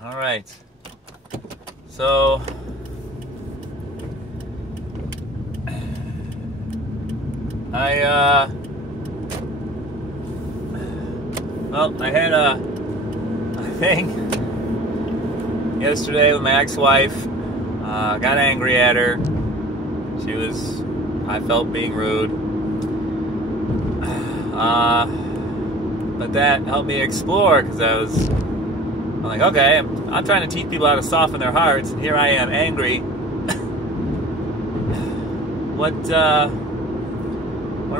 All right. So, I had a thing yesterday with my ex-wife. Got angry at her. I felt being rude. But that helped me explore, because I'm like, okay, I'm trying to teach people how to soften their hearts, and here I am angry. What do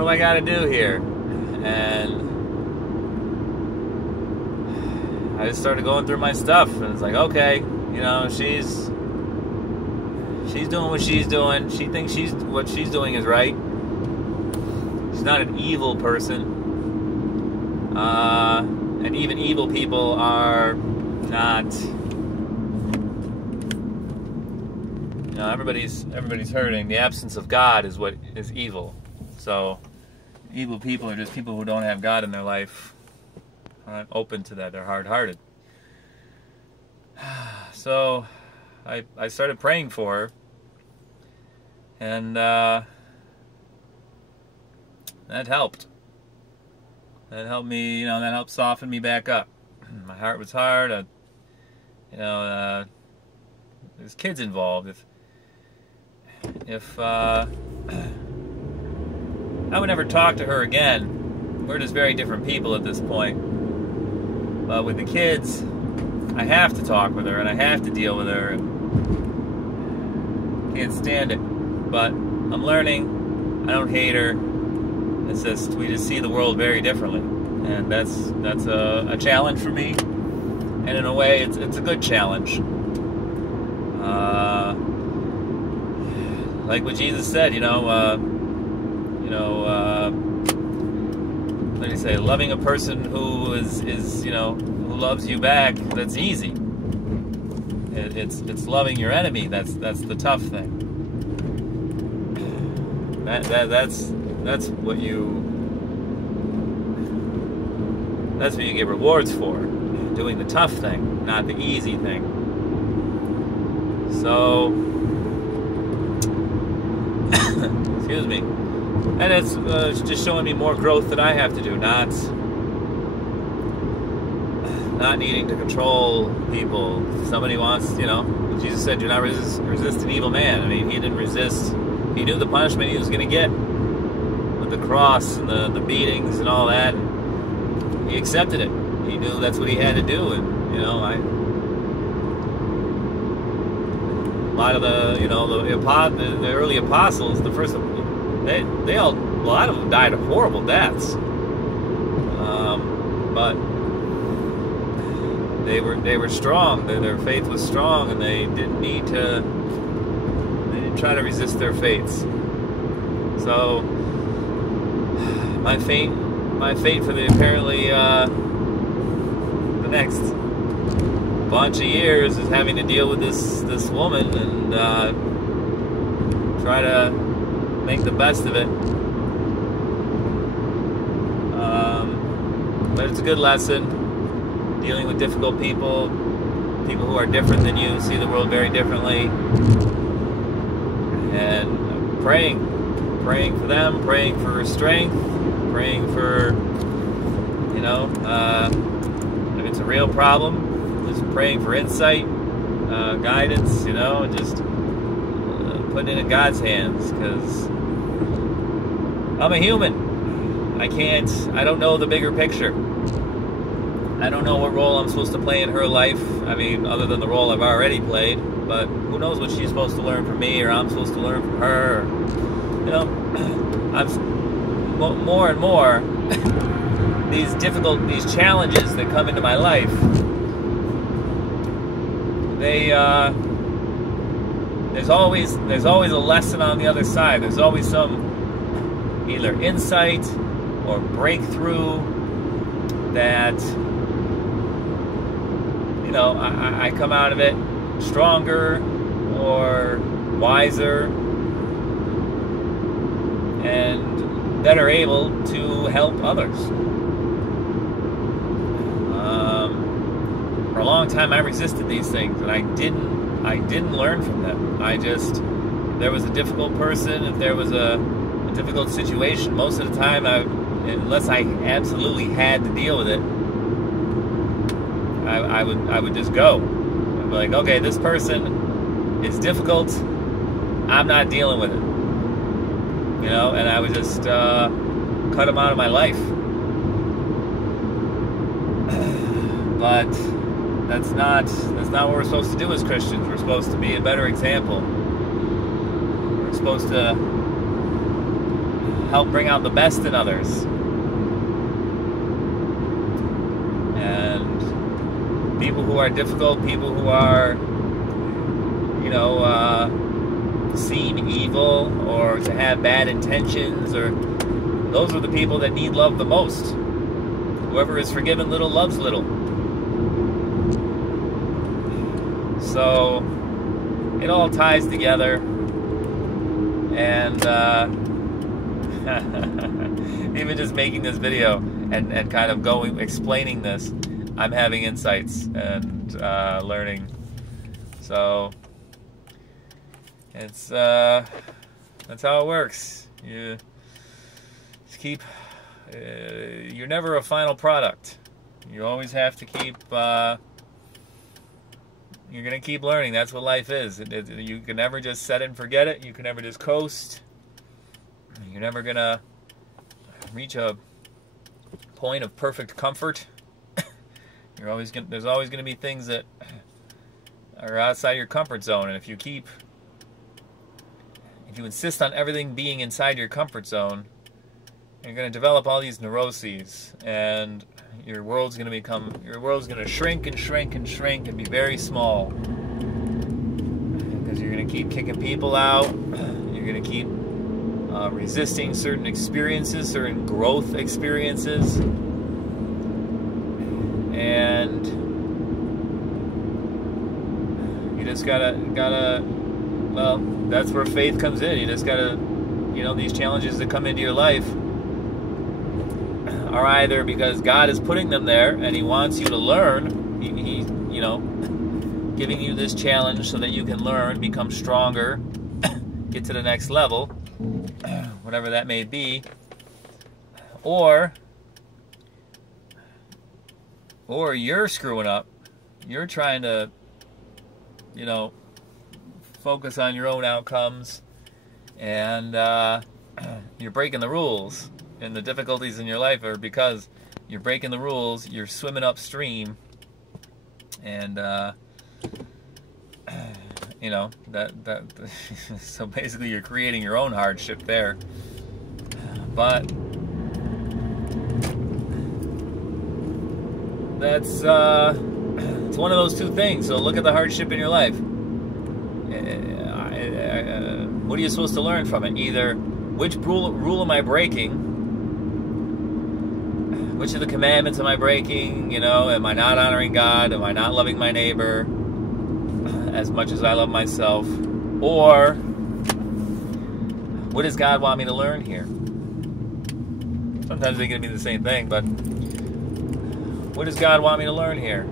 I got to do here? And I just started going through my stuff, and it's like, okay, she's doing what she's doing. She thinks what she's doing is right. She's not an evil person. And even evil people are not. Everybody's hurting. The absence of God is what is evil. So, evil people are just people who don't have God in their life. Aren't open to that. They're hard-hearted. So, I started praying for her, and that helped. That helped me, that helped soften me back up. My heart was hard. There's kids involved. If I would never talk to her again, we're just very different people at this point. But with the kids, I have to talk with her, and I have to deal with her, and can't stand it. But I'm learning. I don't hate her. It's just, we just see the world very differently, and that's a challenge for me. And in a way, it's a good challenge. Like what Jesus said, what did he say? Loving a person who is who loves you back, that's easy. It's loving your enemy that's the tough thing. That's what you get rewards for, doing the tough thing, not the easy thing. So, excuse me. And it's just showing me more growth that I have to do, not needing to control people. If somebody wants, Jesus said, do not resist an evil man. I mean, he didn't resist. He knew the punishment he was going to get with the cross and the beatings and all that. And he accepted it. He knew that's what he had to do. And, a lot of the early apostles, a lot of them died of horrible deaths. But they were strong. Their faith was strong, and they didn't try to resist their fates. So my fate for the apparently the next bunch of years is having to deal with this woman and try to make the best of it. But it's a good lesson, dealing with difficult people who are different than you, see the world very differently, and praying for them, praying for strength, praying for, if it's a real problem, just praying for insight, guidance, just putting it in God's hands, because I'm a human. I don't know the bigger picture. I don't know what role I'm supposed to play in her life. I mean, other than the role I've already played, but who knows what she's supposed to learn from me, or I'm supposed to learn from her. I'm more and more these challenges that come into my life. There's always a lesson on the other side. There's always some either insight or breakthrough that I come out of it stronger or wiser and better able to help others. For a long time, I resisted these things, and I didn't learn from them. There was a difficult person, if there was a difficult situation, most of the time, unless I absolutely had to deal with it, I would just go. I'd be like, okay, this person is difficult. I'm not dealing with it. You know, and I would just cut them out of my life. But that's not what we're supposed to do as Christians. We're supposed to be a better example. We're supposed to help bring out the best in others. And people who are difficult, people who are, you know, seen evil or to have bad intentions, or those are the people that need love the most. Whoever is forgiven little loves little. So it all ties together, and even just making this video and kind of explaining this, I'm having insights and learning. So it's that's how it works. You just keep. You're never a final product. You always have to keep. You're gonna keep learning. That's what life is. You can never just set it and forget it. You can never just coast. You're never gonna reach a point of perfect comfort. There's always gonna be things that are outside your comfort zone, and if you insist on everything being inside your comfort zone, you're going to develop all these neuroses, and your world's going to shrink and shrink and shrink and be very small, because you're going to keep kicking people out. You're going to keep resisting certain experiences, certain growth experiences, and you just gotta well, that's where faith comes in. You just gotta, you know, these challenges that come into your life are either because God is putting them there and He wants you to learn. He you know, giving you this challenge so that you can learn, become stronger, get to the next level, whatever that may be, or you're screwing up. You're trying to, you know, focus on your own outcomes, and you're breaking the rules, and the difficulties in your life are because you're breaking the rules. You're swimming upstream, and you know, that so basically you're creating your own hardship there. But that's it's one of those two things. So look at the hardship in your life. What are you supposed to learn from it? Either which rule am I breaking? Which of the commandments am I breaking? You know, am I not honoring God? Am I not loving my neighbor as much as I love myself? Or what does God want me to learn here? Sometimes they can be the same thing, but what does God want me to learn here?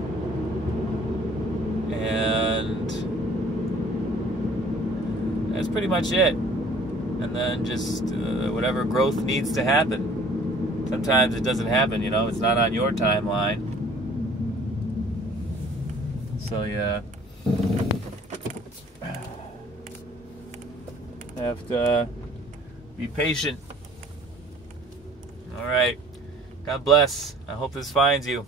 And that's pretty much it. And then just whatever growth needs to happen. Sometimes it doesn't happen, you know, it's not on your timeline. So yeah, have to be patient. All right, God bless. I hope this finds you.